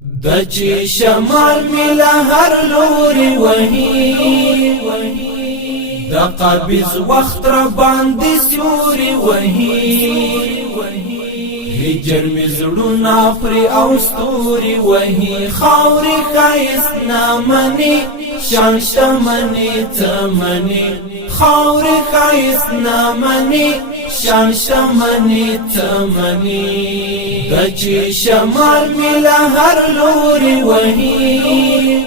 دچی شمال ملا هر لوري وهي د قبض وخت را باندې سوري وهي هجر مزړونا پر او ستوري وهي خاوري خایس نامني شان شمني تمني خاوري خایس نامني شان شمني تمني دچی شمال ملا هر لوري وهي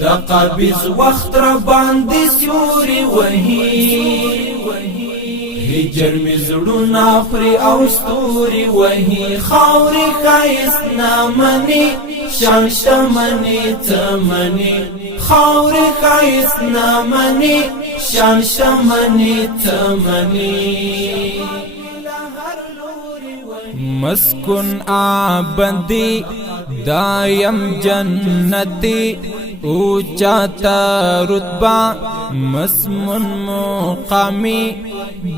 د قبض وخت را باندې سوري وهي هجر مزړونا پر او ستوري وهي خاوري خایس نامني شان شمني تمني خاوري خایس نامني شان شمني تمني مسكن آبندی دایم جنتی اوچاتا رتبہ مسمن مقامی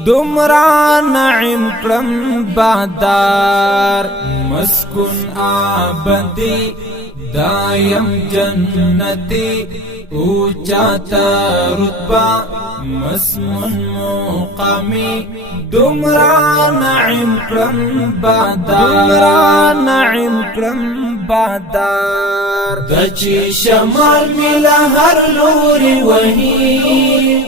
دمرا نعیم کرم بادار مسکن آبدی دایم جنتی اوچاتا رتبہ مسمن مقامی دمرا نعیم کرم بادار دچی شمال ملا هر لوري وهي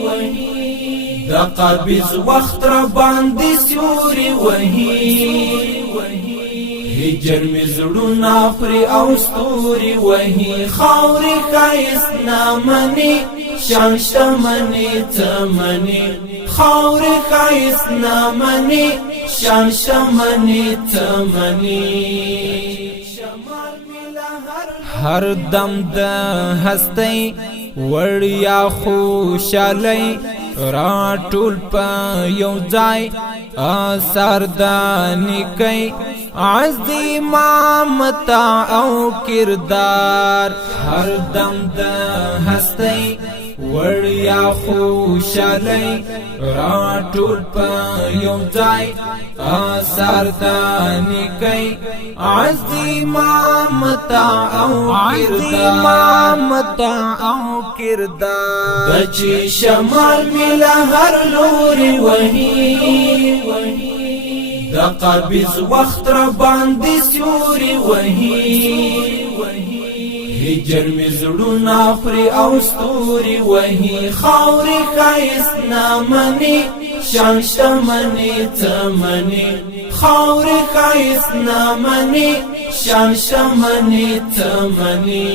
د قبض وخت را باندې سوري وهي هجر مزړونا پر او ستوري وهي خاوري خایس نامني شان شمني تمني خاوري خایس نامني شان شمني تمني هر دم د هستی وړیا خوشالۍ را ټول په یو ځای اثر د نیکۍ عظیمت او کردار هر دم د هستی وړیا خوشالۍ را ټول په یو ځای اثر د نیکۍ عظیمت او کردار دچی شمال ملا هر لوري وهي د قبض وخت را باندې سوري وهي هجر مزړونا پر او ستوري وهي خاوري خایس نامني شان شمني تمني خاوري خایس نامني شان شمني تمني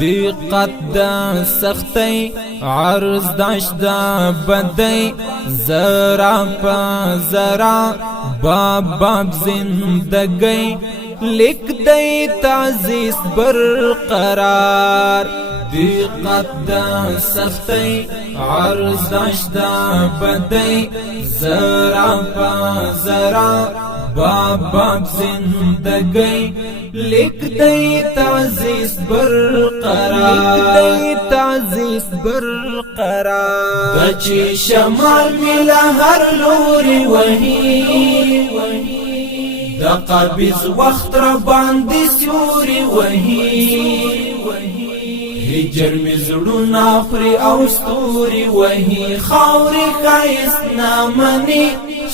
دقت دا سختی عرض داشت دا بدی زرا پا زرا باب زندگی لک دی تعزیز برقرار دقت دا سختی عرض داشت دا بدی زرا پا زرا باب زندگی لک دی تعزیز برقرار دچی شمال ملا هر لوري وهي د قبض وخت را باندې سوري وهي هجر مزړونا پر او ستوري وهي خاوري خایس نامني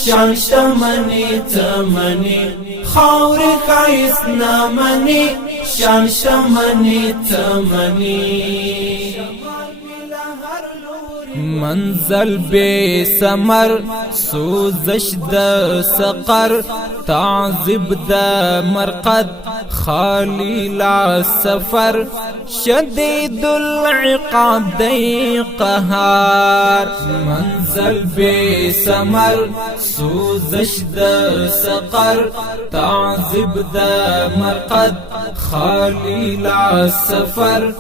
شان شمني تمني خاوري خایس نامني شان شمني تمني منزل بے سمر سوزش د سقر تعذب د مرقد خالی لا سفر شدید العقاب دی قهار منزل بے سمر سوزش د سقر تعذب د مرقد خالی لا سفر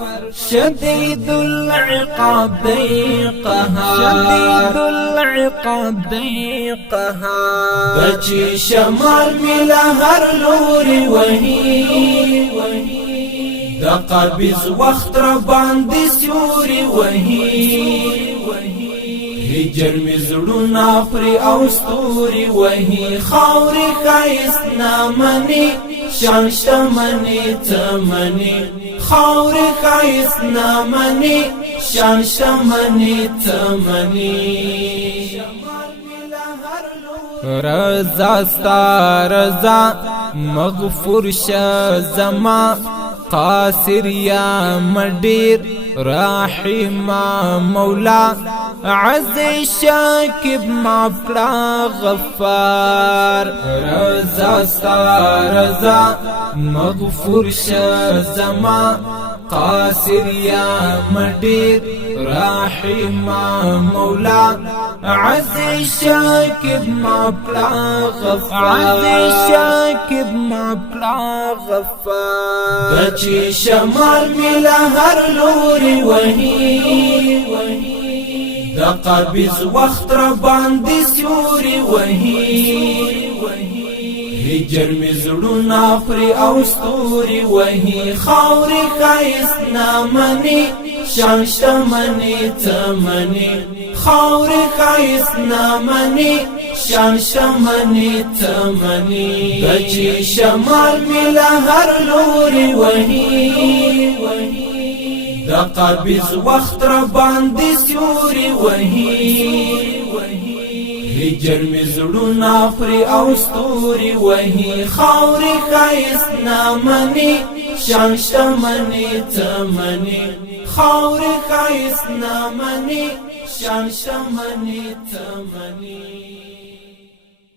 شدید العقاب دی قهار دچی شمال ملا هر لوري وهي د قبض وخت را باندې سوري وهي هجر مزړونا پر او ستوري وهي خاوري خایس نامني شان شتمنی تمنی خاور خایس نامنی شان شتمنی تمنی رضا ستا رضا مغفور شزما قاصر یا مدیر رحیم مولا عزیز شاکب مافلا غفار رضا ستا رضا مغفور شزما قاصر یا مدیر رحیم مولا عزیز شاکب مافلا غفار عزیز شاکب مافلا غفار بچی شمال ملا هر لوري وهي دا قابض وقت را باندې سیوري وهي هجر می زړونه خوري او ستوري وهي خاورې ښایست نامني شان شتمني تمني خاورې ښایست نامني شان شتمني تمني بچي شمال ملا هر لوري وهي دا قابض وقت را باندې سیوري وهي هجر می زړونه خوري او ستوري وهي خاورې ښایست نامني شان شتمني تمني خاورې ښایست نامني شان شتمني تمني